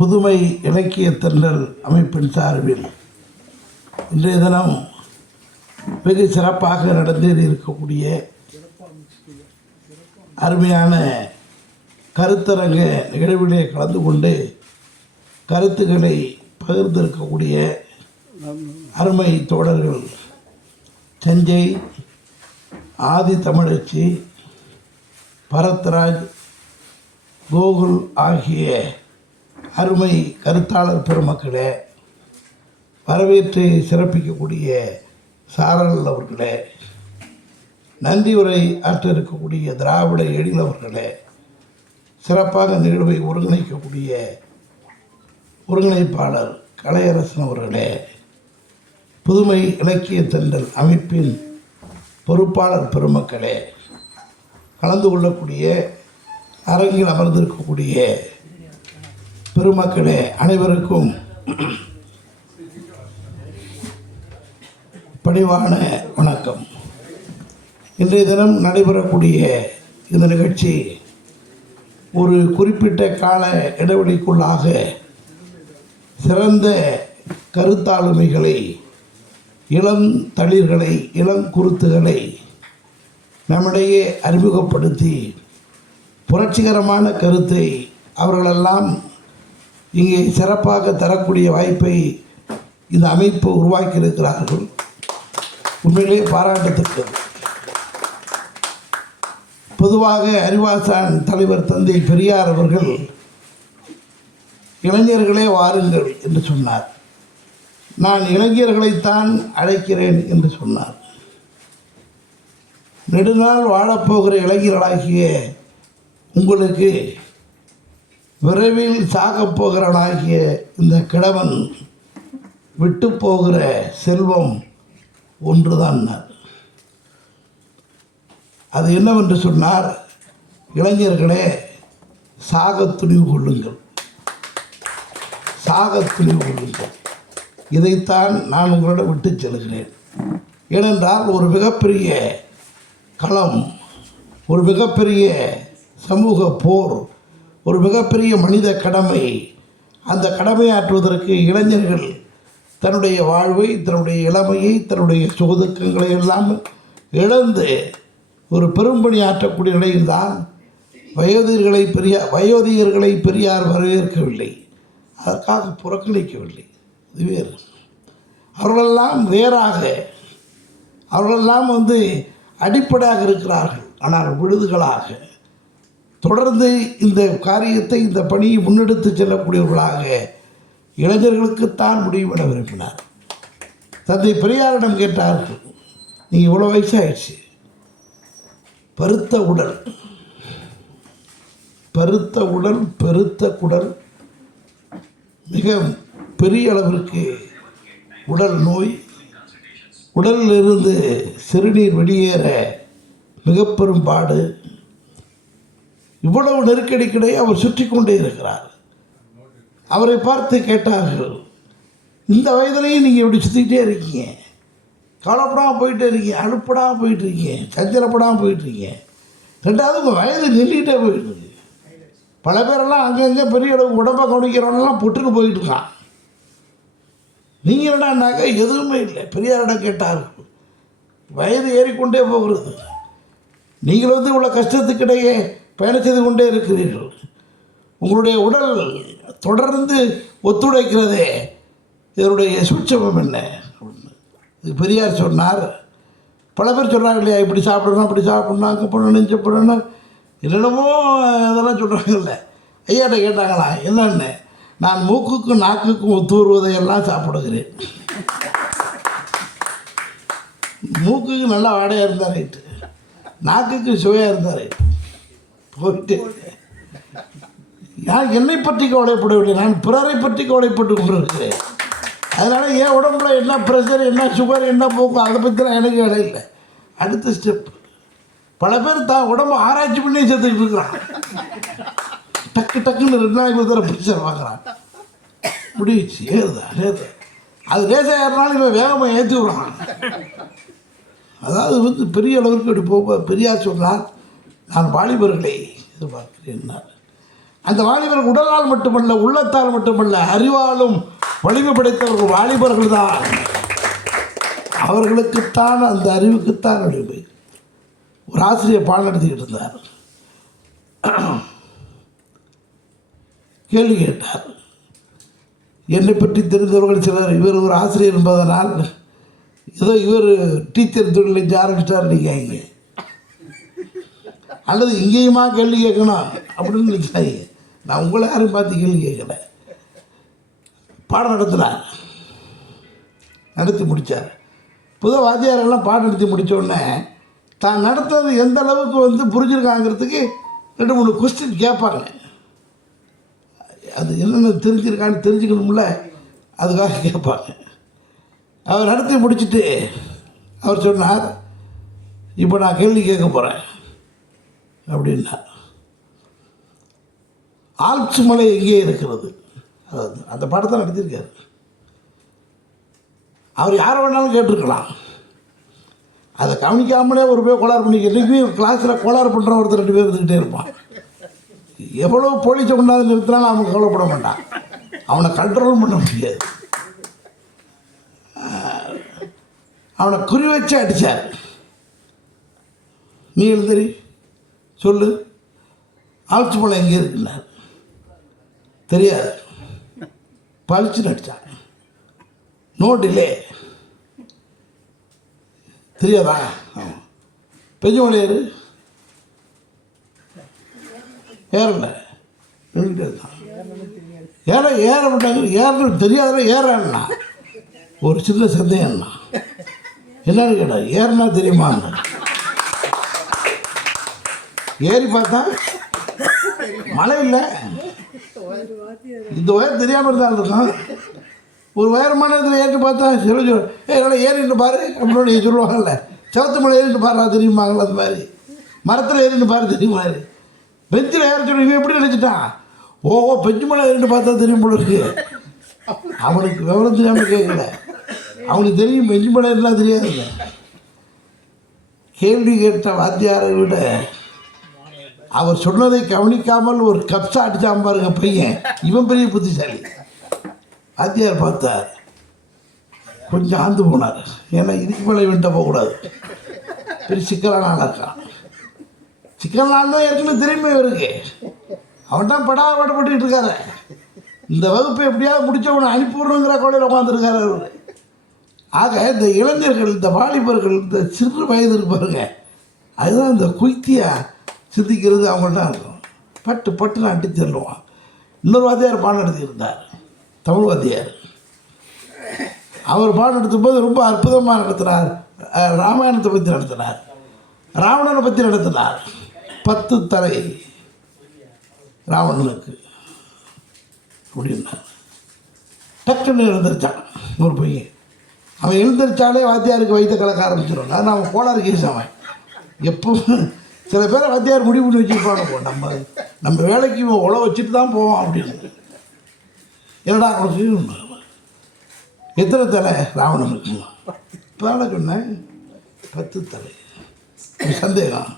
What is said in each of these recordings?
புதுமை இலக்கிய தென்றல் அமைப்பின் சார்பில் இன்றைய தினம் வெகு சிறப்பாக நடந்தேறி இருக்கக்கூடிய அருமையான கருத்தரங்க நிகழ்விலே கலந்து கொண்டு கருத்துக்களை பகிர்ந்திருக்கக்கூடிய அருமை தோழர்கள் சஞ்சய், ஆதி தமிழச்சி, பரத்ராஜ், கோகுல் ஆகிய அருமை கருத்தாளர் பெருமக்களே, வரவேற்று சிறப்பிக்கக்கூடிய சாரல் அவர்களே, நன்றி உரை ஆற்ற இருக்கக்கூடிய திராவிட எழில் அவர்களே, சிறப்பாக நிகழ்வை ஒருங்கிணைக்கக்கூடிய ஒருங்கிணைப்பாளர் கலையரசன் அவர்களே, புதுமை இலக்கிய தென்றல் அமைப்பின் பொறுப்பாளர் பெருமக்களே, கலந்து கொள்ளக்கூடிய அரங்கில் அமர்ந்திருக்கக்கூடிய பெருமக்களே, அனைவருக்கும் பணிவான வணக்கம். இன்றைய தினம் நடைபெறக்கூடிய இந்த நிகழ்ச்சி ஒரு குறிப்பிட்ட கால இடைவெளிக்குள்ளாக சிறந்த கருத்தாளுமைகளை, இளம் தளிர்களை, இளம் குருத்துகளை நம்மிடையே அறிமுகப்படுத்தி புரட்சிகரமான கருத்தை அவர்களெல்லாம் இங்கே சிறப்பாக தரக்கூடிய வாய்ப்பை இந்த அமைப்பு உருவாக்கியிருக்கிறார்கள். உண்மையிலே பாராட்டத்தக்கது. பொதுவாக அறிவாசான் தலைவர் தந்தை பெரியார் அவர்கள் இளைஞர்களே வாருங்கள் என்று சொன்னார். நான் இளைஞர்களைத்தான் அழைக்கிறேன் என்று சொன்னார். நெடுநாள் வாழப்போகிற இளைஞர்களாகிய உங்களுக்கு விரைவில் சாகப்போகிறவனாகிய இந்த கிழவன் விட்டு போகிற செல்வம் ஒன்றுதான். அது என்னவென்று சொன்னார், இளைஞர்களே சாக துணிவு கொள்ளுங்கள், சாக துணிவு கொள்ளுங்கள். இதைத்தான் நான் உங்களிடம் விட்டு செல்கிறேன். ஏனென்றால் ஒரு மிகப்பெரிய களம், ஒரு மிகப்பெரிய சமூக போர், ஒரு மிகப்பெரிய மனித கடமை. அந்த கடமையாற்றுவதற்கு இளைஞர்கள் தன்னுடைய வாழ்வை, தன்னுடைய இளமையை, தன்னுடைய சுகதுக்கங்களை எல்லாம் இழந்து ஒரு பெரும்பணி ஆற்றக்கூடிய நிலையில்தான் வயோதிகர்களை பெரியார் வரவேற்கவில்லை, அதற்காக புறக்கணிக்கவில்லை. இது வேறு. அவர்களெல்லாம் வேறாக, அவர்களெல்லாம் அடிப்படையாக இருக்கிறார்கள். ஆனால் விடுதுகளாக தொடர்ந்து இந்த காரியத்தை, இந்த பணியை முன்னெடுத்து செல்லக்கூடியவர்களாக இளைஞர்களுக்குத்தான் முடியும் என விரும்பினார். தந்தை பெரியாரிடம் கேட்டார்கள், நீங்கள் இவ்வளோ வயசாகிடுச்சு, பருத்த உடல், பருத்த உடல், பெருத்த குடல், மிக பெரிய அளவிற்கு உடல் நோய், உடலிலிருந்து சிறுநீர் வெளியேற மிக பெரும் பாடு, இவ்வளவு நெருக்கடிக்கிடையே அவர் சுற்றி கொண்டே இருக்கிறார். அவரை பார்த்து கேட்டார்கள், இந்த வயதிலையும் நீங்கள் இப்படி சுற்றிக்கிட்டே இருக்கீங்க, கவலைப்படாமல் போயிட்டே இருக்கீங்க, அழுப்படாமல் போயிட்டுருக்கீங்க, சஞ்சலப்படாமல் போயிட்டுருக்கீங்க, ரெண்டாவது உங்கள் வயது நின்றுக்கிட்டே போயிட்டுருக்கு. பல பேரெல்லாம் அங்கங்கே பெரிய அளவுக்கு உடம்பை கவனிக்கிறவனெல்லாம் புட்டுன்னு போயிட்டுருக்கான். நீங்கள் என்னன்னாக்கா எதுவுமே இல்லை. பெரியாரிடம் கேட்டார்கள், வயது ஏறிக்கொண்டே போகிறது, நீங்கள் இவ்வளோ கஷ்டத்துக்கிடையே பயணம் செய்து கொண்டே இருக்கிறீர்கள், உங்களுடைய உடல் தொடர்ந்து ஒத்துழைக்கிறதே, இதனுடைய சூட்சமம் என்ன? இது பெரியார் சொன்னார். பல பேர் சொல்கிறாங்க இல்லையா, இப்படி சாப்பிடணும், அப்படி சாப்பிடணும், அங்கே பண்ணணும், இங்கே பண்ணணும், என்னென்னமோ இதெல்லாம் சொல்கிறாங்கல்ல. ஐயாட்ட கேட்டாங்களா, என்னென்ன? நான் மூக்குக்கும் நாக்குக்கும் ஒத்து வருவதையெல்லாம் சாப்பிடுகிறேன். மூக்குக்கு நல்லா வாடையாக இருந்தால் ரைட்டு, நாக்குக்கு சுவையாக இருந்தார் போயிட்டு. நான் என்னை பற்றி கவலைப்படவில்லை, நான் பிறரை பற்றி கவலைப்பட்டு கொண்டிருக்கிறேன். அதனால் என் உடம்புல என்ன ப்ரெஷர், என்ன சுகர், என்ன போக்கும், அதை பற்றிலாம் எனக்கு வேலை இல்லை. அடுத்த ஸ்டெப், பல பேர் தான் உடம்பு ஆராய்ச்சி பண்ணி சேர்த்துக்கிட்டு இருக்கிறான். டக்கு டக்குன்னு 2 நாளைக்கு ஒரு தடவை ப்ரெஷர் வாங்குறான். முடிச்சு ஏறுதா ஏறுதா, அது லேசாக ஏறினாலும் இவன் வேகமாக ஏற்றி விடுறான். அதாவது பெரிய அளவிற்கு அப்படி போக பெரியார் சொன்னார், நான் வாலிபர்களை எதிர்பார்க்கிறேன். அந்த வாலிபர்கள் உடலால் மட்டுமல்ல, உள்ளத்தால் மட்டுமல்ல, அறிவாலும் வலிமை படைத்தவர்கள் வாலிபர்கள் தான். அவர்களுக்குத்தான், அந்த அறிவுக்குத்தான் வலிமை. ஒரு ஆசிரியர் பாடம் நடத்திக்கிட்டு இருந்தார். கேள்வி கேட்டார். என்னை பற்றி தெரிந்தவர்கள் சிலர், இவர் ஒரு ஆசிரியர் என்பதனால் ஏதோ இவர் டீச்சர் தொழில் செஞ்சு ஆரம்பிச்சிட்டார் நிற்காங்க, அல்லது இங்கேயுமா கேள்வி கேட்கணும் அப்படின்னு நிற்காங்க. நான் உங்களை யாரும் பார்த்து கேள்வி கேட்கல. பாடம் நடத்தினார், நடத்தி முடித்தார். புது வாத்தியாரெல்லாம் பாடம் நடத்தி முடித்தோடனே தான் நடத்துறது எந்த அளவுக்கு புரிஞ்சிருக்காங்கிறதுக்கு 2-3 கொஸ்டின் கேட்பாங்க. அது என்னென்ன தெரிஞ்சிருக்கான்னு தெரிஞ்சுக்கணும்ல, அதுக்காக கேட்பாங்க. அவர் நடத்தி முடிச்சுட்டு அவர் சொன்னார், இப்போ நான் கேள்வி கேட்க போகிறேன் அப்படின்னா. ஆல்ப்ஸ் மலை எங்கே இருக்கிறது? அதாவது அந்த பாடத்தை நடத்தியிருக்காரு. அவர் யாரை வேணாலும் கேட்டிருக்கலாம். அதை கவனிக்காமலே ஒரு பேர் கோளாறு பண்ணிக்க. இன்றைக்குமே கிளாஸில் கோளாறு பண்ணுற ஒருத்தர் 2 பேர் இருந்துக்கிட்டே இருப்பான். எவ்வளோ போலீஸை கொண்டாந்து நிறுத்தினாலும் அவன் கவலைப்பட மாட்டான். அவனை கண்ட்ரோல் பண்ண முடியாது. அவனை குறி வச்சு அடித்தார். நீ எழுந்தரி சொல்லு, ஆல்ப்ஸ் மலை எங்கே இருக்குன்னார். தெரியாது. பழிச்சு நடித்தான். No delay. தெரியாதா? பெஞ்சமலை ஏறு. ஏறல, நின்றுட்டே இருக்கான். ஏற மாட்டாங்க. ஏறணும் தெரியாதுல, ஏறன்னா ஒரு சின்ன சந்தேகம்னா என்னன்னு கேட்டார். ஏறினா தெரியுமான்னு. ஏறி பார்த்தா மழை இல்லை. இந்த உயரம் தெரியாமல் இருந்தாலும் இருக்கும். ஒரு உயரமான இடத்துல ஏறிட்டு பார்த்தா என்னால் ஏறிட்டு பாரு அப்படின்னு சொல்லுவாங்கல்ல. செவத்து மலை ஏறிட்டு பாருடா தெரியுமாங்களா? அது மாதிரி மரத்தில் ஏறிட்டு பாரு தெரியுமா? பெஞ்சில் ஏற சொல்லி எப்படி நினச்சிட்டான்? ஓஹோ, பெஞ்சு மலை ஏறிட்டு பார்த்தா தெரியும் போல இருக்கு. அவனுக்கு விவரம் தெரியாமல் கேட்கல. அவனுக்கு தெரியும் பெஞ்சு மலை ஏறிலாம் தெரியாதுங்க. கேள்வி கேட்ட வாத்தியாரை விட அவர் சொன்னதை கவனிக்காமல் ஒரு கப்ஸா அடித்தான் பாருங்க பையன், இவன் பெரிய புத்திசாலி. வாத்தியார் பார்த்தார், கொஞ்சம் ஆந்து போனார். ஏன்னா இதுக்கு மேலே இவன்ட்ட போகக்கூடாது, பெரிய சிக்கலான ஆளாக இருக்கான். சிக்கலான ஆள் தான் ஏற்கனவே தெரியுமே இவருக்கு. அவன் தான் படாபட்டுக்கிட்டு இருக்காரு. இந்த வகுப்பை எப்படியாவது முடித்தவனை அனுப்பிவிடணுங்கிற கோலையில் உட்காந்துருக்காரு அவர். ஆக இந்த இளைஞர்கள், இந்த வாலிபர்கள், இந்த சிறு வயது இருப்பாருங்க, அதுதான் இந்த குய்த்தியாக சிந்திக்கிறது அவங்கள்ட்ட இருக்கும். பட்டு பட்டுன்னு அட்டி தள்ளுவான். இன்னொரு வாத்தியார் பாடம் நடத்தியிருந்தார், தமிழ் வாத்தியார். அவர் பாடம் நடத்தும்போது ரொம்ப அற்புதமாக நடத்தினார். ராமாயணத்தை பற்றி நடத்தினார், ராவணனை பற்றி நடத்தினார். 10 தலை ராவணனுக்கு அப்படின்னார். டக்குன்னு எழுந்திரிச்சான் ஒரு பையன். அவன் எழுந்திரிச்சாலே வாத்தியாருக்கு வைத்த கலக்க ஆரம்பிச்சிடும். ஆனால் அவன் கோளாறு கேஸ். அவன் எப்பவும் சில பேரை வாத்தியார் முடிவு பண்ணி வச்சுருப்பாங்க, நம்ம வேலைக்கு உழ வச்சுட்டு தான் போவான் அப்படின்னு. என்னடா அவனுக்கு எத்தனை தலை ராவணன் இருக்குமா? இப்போ தானே சொன்னேன் 10 தலை. சந்தேகம்,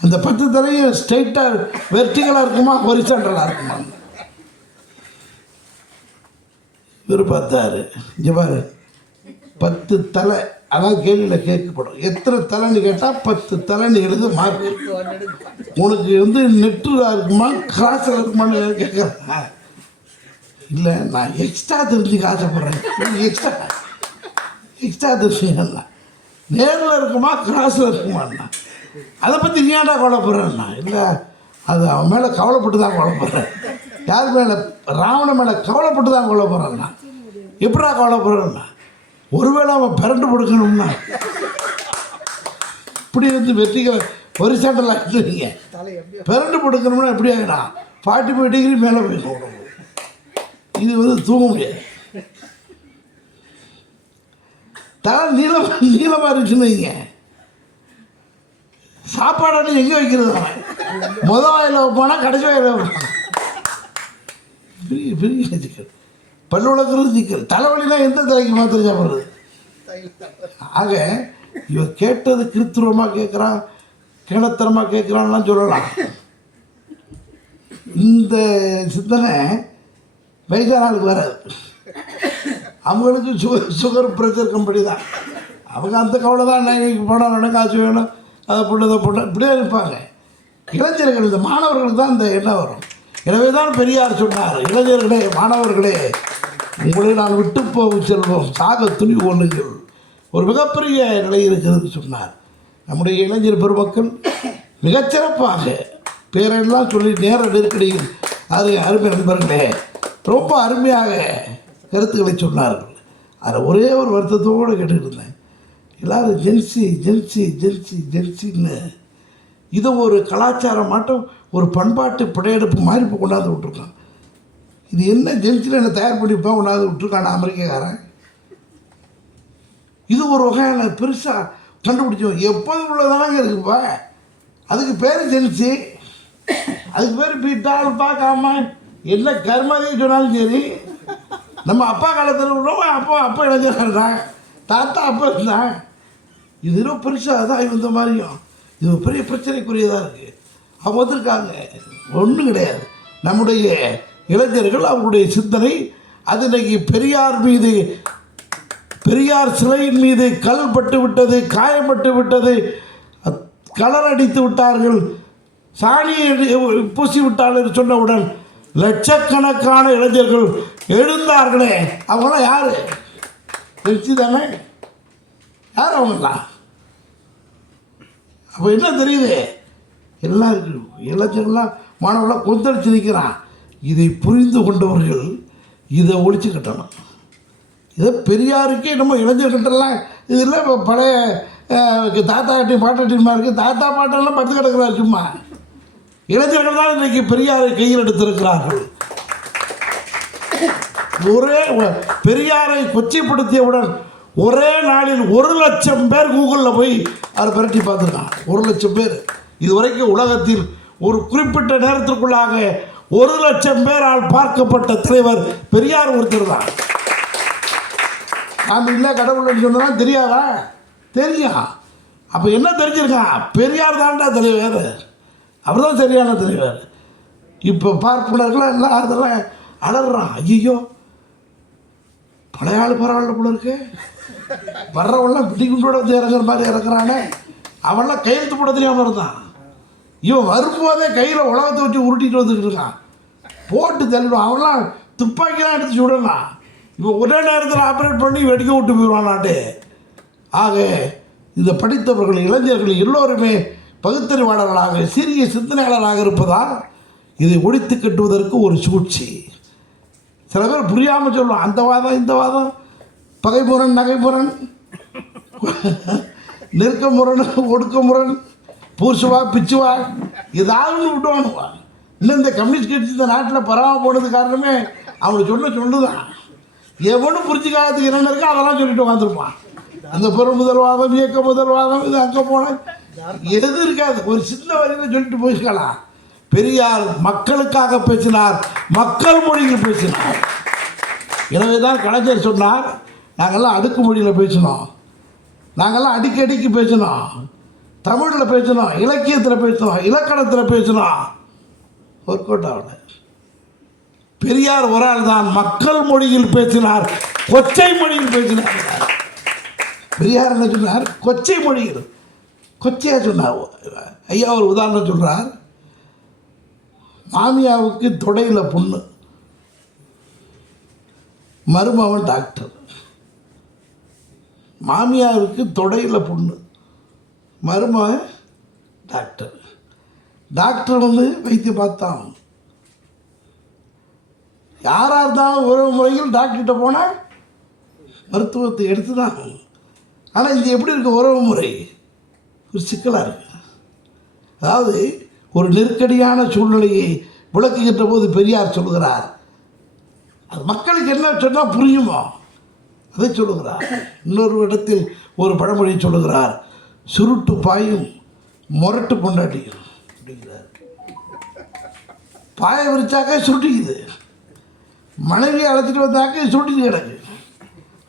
அந்த 10 தலையும் ஸ்ட்ரைட்டாக வெர்டிகலாக இருக்குமா, ஹொரிசாண்டலாக இருக்குமா? இவர் பார்த்தாரு, இங்கே பாரு 10 தலை. அதான் கேள்வியில் கேட்கப்படும். எத்தனை தலைன்னு கேட்டால் 10 தலைன்னு எழுது மார்க். உனக்கு நெட்டுலாக இருக்குமா, கிராஸில் இருக்குமான்னு கேட்குறேன். இல்லை, நான் எக்ஸ்ட்ரா தெரிஞ்சுக்க ஆசைப்பட்றேன். எக்ஸ்ட்ரா தெரிஞ்சுக்கண்ணா, நேரில் இருக்குமா கிராஸில் இருக்குமாண்ணா, அதை பற்றி நீ ஏன்டா கவலைப்படுறேன்னா? இல்லை, அது அவன் மேலே கவலைப்பட்டு தான் கவலைப்படுறேன். யார் மேலே? ராவணன் மேலே கவலைப்பட்டு தான் கவலைப்படுறேன்னா. எப்படா கவலைப்படுறேன்னா, ஒருவேளை அவன் பிறண்டு கொடுக்கணும்னா இப்படி வெற்றிக்க ஒரு சாண்டல் ஆகிடுவீங்க. பிறண்டு கொடுக்கணும்னா எப்படி ஆகினா 45 டிகிரி மேலே போய் இது தூங்க முடியாது. தலை நீளமாக இருந்துச்சுன்னு வைங்க, சாப்பாடு எங்கே வைக்கிறது? முதல் வாயில் வைப்பானா கடைசி வாயில் வைப்பானா? பெரிய பெரிய சிக்கல். பல்லு வளர்க்குறது சிக்கல். தலைவலினா எந்த தலைக்கு மாத்திரை சாப்பிட்றது? ஆக இவன் கேட்டது கிருத்துவமாக கேட்குறான், கிணத்தனமாக கேட்குறான்லாம் சொல்லலாம். இந்த சிந்தனை வயசான ஆளுக்கு வராது. அவங்களுக்கு சுகர் ப்ரெஷர் கம்பெனி தான். அவங்க அந்த கவலை தான், இன்னைக்கு போனால் வேணும், காசு வேணும், அதை போட்டு இதை போட்டு இப்படியே இருப்பாங்க. இளைஞர்கள், இந்த மாணவர்களுக்கு தான் இந்த எண்ணம் வரும். எனவே தான் பெரியார் சொன்னார், இளைஞர்களே, மாணவர்களே, உங்களை நான் விட்டு போகும் செல்வோம், சாக துணிவு கொள்ளுங்கள். ஒரு மிகப்பெரிய நிலை இருக்கிறது சொன்னார். நம்முடைய இளைஞர் பெருமக்கள் மிகச்சிறப்பாக பேரெல்லாம் சொல்லி நேர நெருக்கடியில் அது அருமை நண்பர்களே ரொம்ப அருமையாக கருத்துக்களை சொன்னார்கள். அதில் ஒரே ஒரு வருத்தத்தோடு கேட்டுக்கிட்டு இருந்தேன், எல்லோரும் ஜென்சி ஜென்சி ஜென்சி ஜென்சின்னு இதை ஒரு கலாச்சாரம் மாட்டம், ஒரு பண்பாட்டு படையெடுப்பு மாதிரி இப்போ கொண்டாந்து விட்ருக்கான். இது என்ன ஜென்சியில் என்ன தயார் பண்ணிப்பா கொண்டாந்து விட்ருக்கான் அமெரிக்காக்காரன். இது ஒரு வகையான பெருசாக கண்டுபிடிச்சோம். எப்போதும் உள்ளதானங்க இருக்குப்பா, அதுக்கு பேர் ஜென்சி, அதுக்கு பேர் பீட்டால் பார்க்காம என்ன கர்மாதியை சொன்னாலும் சரி. நம்ம அப்பா காலத்தில் உள்ளவங்க அப்பா இளைஞராக இருந்தாங்க, தாத்தா அப்பா இருந்தாங்க. இது ரொம்ப பெருசாக தான் இந்த மாதிரியும் இது ஒரு பெரிய பிரச்சனைக்குரியதாக இருக்குது. அவங்க வந்திருக்காங்க, ஒன்றும் கிடையாது. நம்முடைய இளைஞர்கள் அவங்களுடைய சிந்தனை அது இன்றைக்கி பெரியார் சிலையின் மீது கல் பட்டு விட்டது, காயப்பட்டு விட்டது, கலர் அடித்து விட்டார்கள், சாணியை பூசி விட்டார்கள் சொன்னவுடன் லட்சக்கணக்கான இளைஞர்கள் எழுந்தார்களே. அவங்களாம் யார்? எழுச்சி தானே, யார் அவங்களாம்? அப்போ என்ன தெரியுது, எல்லாம் இருக்கு, இளைஞர்கள்லாம் மாணவர்களாக கொந்தளிச்சு நிற்கிறான். இதை புரிந்து கொண்டவர்கள் இதை ஒழிச்சு கட்டணும். இதை பெரியாருக்கே நம்ம இளைஞர்கிட்டலாம் இது இல்லை. இப்போ பழைய தாத்தா பாட்டி பாட்டாட்டிமா இருக்குது, தாத்தா பாட்டெல்லாம் படுத்து கிடக்கிறார் சும்மா. இளைஞர்கள் தான் இன்றைக்கி பெரியாரை கையில் எடுத்திருக்கிறார்கள். ஒரே பெரியாரை கொச்சைப்படுத்தியவுடன் ஒரே நாளில் 1,00,000 பேர் கூகுளில் போய் அதை பிரட்டி பார்த்துருக்கான். 1,00,000 பேர். இதுவரைக்கும் உலகத்தில் ஒரு குறிப்பிட்ட நேரத்திற்குள்ளாக 1,00,000 பேரால் பார்க்கப்பட்ட தலைவர் பெரியார் ஒருத்தர் தான். நாம் இல்லை கடவுள்னு சொன்னால் தெரியாதா? தெரியும். அப்போ என்ன தெரிஞ்சிருக்கான்? பெரியார் தான்டா தலைவர், அவர் தான் சரியான தலைவர். இப்போ பார்ப்பனர்கள் எல்லாம் அதெல்லாம் அலறான். ஐயோ, பழைய ஆள் பரவாயில்ல போல இருக்கு, வர்றவெல்லாம் பிடிக்குண்டோட வந்து இறங்குற மாதிரி இறக்குறானே, அவன்லாம் கையெழுத்து போட தெரியாமல் இருந்தான். இவன் வரும்போதே கையில் உலகத்தை வச்சு உருட்டிட்டு வந்துக்கிட்டு இருக்கான், போட்டு தள்ளிடுவான். அவன்லாம் துப்பாக்கிலாம் எடுத்து சுடலாம். இவன் ஒரே நேரத்தில் ஆப்ரேட் பண்ணி வெடிக்க விட்டு போயிடுவான் நாட்டு. ஆக இந்த படித்தவர்கள் இளைஞர்கள் எல்லோருமே பகுத்தறிவாளர்களாக சிறிய சிந்தனையாளராக இருப்பதால் இதை ஒழித்து கட்டுவதற்கு ஒரு சூழ்ச்சி. சில பேர் புரியாமல் சொல்லுவோம், அந்த வாதம் இந்த வாதம், பகைமுரண் நகைமுரண், நெருக்க முரண் ஒடுக்க முரண், பூசுவா பிச்சுவா, ஏதாவது விட்டுவானுவா. இன்னும் இந்த கம்யூனிஸ்ட் கட்சி இந்த நாட்டில் பரவாமல் போனது காரணமே அவனுக்கு சொல்லுதான். எவனும் புரிஞ்சுக்காததுக்கு என்னென்ன இருக்கோ அதெல்லாம் சொல்லிட்டு உட்காந்துருப்பான். அந்த பொருள் முதல்வாதம், இயக்க முதல்வாதம், இது அங்கே போனால் எது இருக்காது. ஒரு சின்ன வரையில் சொல்லிட்டு போயிக்கலாம். பெரியார் மக்களுக்காக பேசினார், மக்கள் மொழியில் பேசினார். எனவே தான் கலைஞர் சொன்னார், நாங்கள்லாம் அடுக்கு மொழியில் பேசினோம், நாங்கள்லாம் அடிக்கடிக்கு பேசினோம், தமிழில் பேசினோம், இலக்கியத்தில் பேசினோம், இலக்கணத்தில் பேசினோம். ஒர்க் அவுட் ஆகல. பெரியார் ஒரு ஆள் தான் மக்கள் மொழியில் பேசினார், கொச்சை மொழியில் பேசினார். பெரியார் என்ன சொன்னார்? கொச்சை மொழியில் கொச்சையாக சொன்னார். ஐயா ஒரு உதாரணம் சொல்கிறார். மாமியாவுக்கு தொடையில் புண்ணு, மருமகன் டாக்டர். மாமியாவுக்கு தொடையில் புண்ணு, மருமகன் டாக்டர். டாக்டர் வந்து வைத்தியம் பார்த்தான். யாராக இருந்தாலும் உறவு முறையில் டாக்டர்கிட்ட போனால் மருத்துவத்தை எடுத்து தான். ஆனால் இங்கே எப்படி இருக்க உறவு முறை ஒரு சிக்கலாக இருக்கு. அதாவது ஒரு நெருக்கடியான சூழ்நிலையை விளக்குகின்ற போது பெரியார் சொல்லுகிறார், அது மக்களுக்கு என்ன சொன்னால் புரியுமோ அதை சொல்லுகிறார். இன்னொரு இடத்தில் ஒரு பழமொழி சொல்லுகிறார், சுருட்டு பாயும் முரட்டு பொண்டாட்டியும் அப்படிங்கிறார். பாயை விரிச்சாக்க சுருட்டிக்குது, மனைவியை அழைச்சிட்டு வந்தாக்க சுருட்டிட்டு கிடக்கு.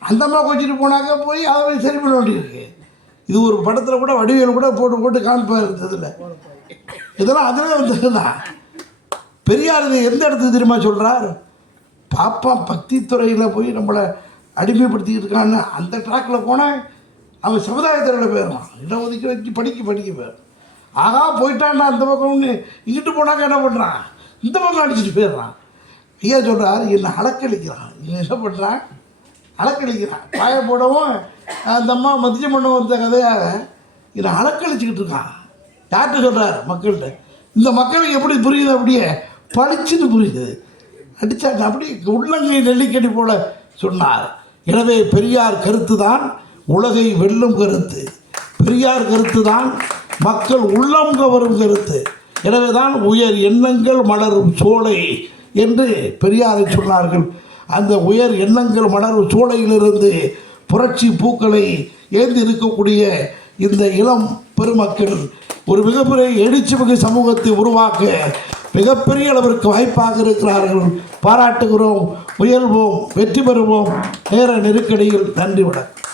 அந்தம்மா கொஞ்சிட்டு போனாக்க போய் அதை சரி பண்ண வேண்டியிருக்கு. இது ஒரு படத்தில் கூட வடிவேல் கூட போட்டு காமிப்பார் இருந்ததில்ல. இதெல்லாம் அதில் வந்ததுதான். பெரியார் இதை எந்த இடத்துக்கு தெரியுமா சொல்கிறார்? பாப்பா பக்தி துறையில் போய் நம்மளை அடிமைப்படுத்திக்கிட்டு இருக்கான்னு அந்த ட்ராக்கில் போனால் அவன் சமுதாயத்துறையில் போயிடுறான். இடஒதுக்கீடு வச்சு படிக்க போயிடும். ஆகா போயிட்டான்னா அந்த பக்கம்னு இங்கிட்டு போனாக்க என்ன பண்ணுறான், இந்த பக்கம் அடிச்சுட்டு போயிடுறான். ஐயா சொல்கிறார், என்னை அலக்களிக்கிறான். இவன் என்ன பண்ணுறான், அலக்களிக்கிறான். பாய போடவும் அந்த அம்மா மத்தியம் பண்ண வந்த கதையாக என்னை அலக்களிச்சுக்கிட்டு இருக்கான். யார்கிட்ட சொல்கிறார்? மக்கள்கிட்ட. இந்த மக்களுக்கு எப்படி புரியுது? அப்படியே படிச்சுன்னு புரியுது. அடித்தாங்க அப்படியே உள்ளங்கை நெல்லிக்கடி போல சொன்னார். எனவே பெரியார் கருத்து தான் உலகை வெல்லும் கருத்து. பெரியார் கருத்து தான் மக்கள் உள்ளம் கவரும் கருத்து. எனவே தான் உயர் எண்ணங்கள் மலரும் சோலை என்று பெரியாரை சொன்னார்கள். அந்த உயர் எண்ணங்கள் மலரும் சோலையிலிருந்து புரட்சி பூக்களை ஏந்தி இருக்கக்கூடிய இந்த இளம் பெருமக்கள் ஒரு மிகப்பெரிய எழுச்சிமிகு சமூகத்தை உருவாக்க மிகப்பெரிய அளவிற்கு வாய்ப்பாக இருக்கிறார்கள். பாராட்டுகிறோம், முயல்வோம், வெற்றி பெறுவோம். நேர நெருக்கடியில் நன்றி. வணக்கம்.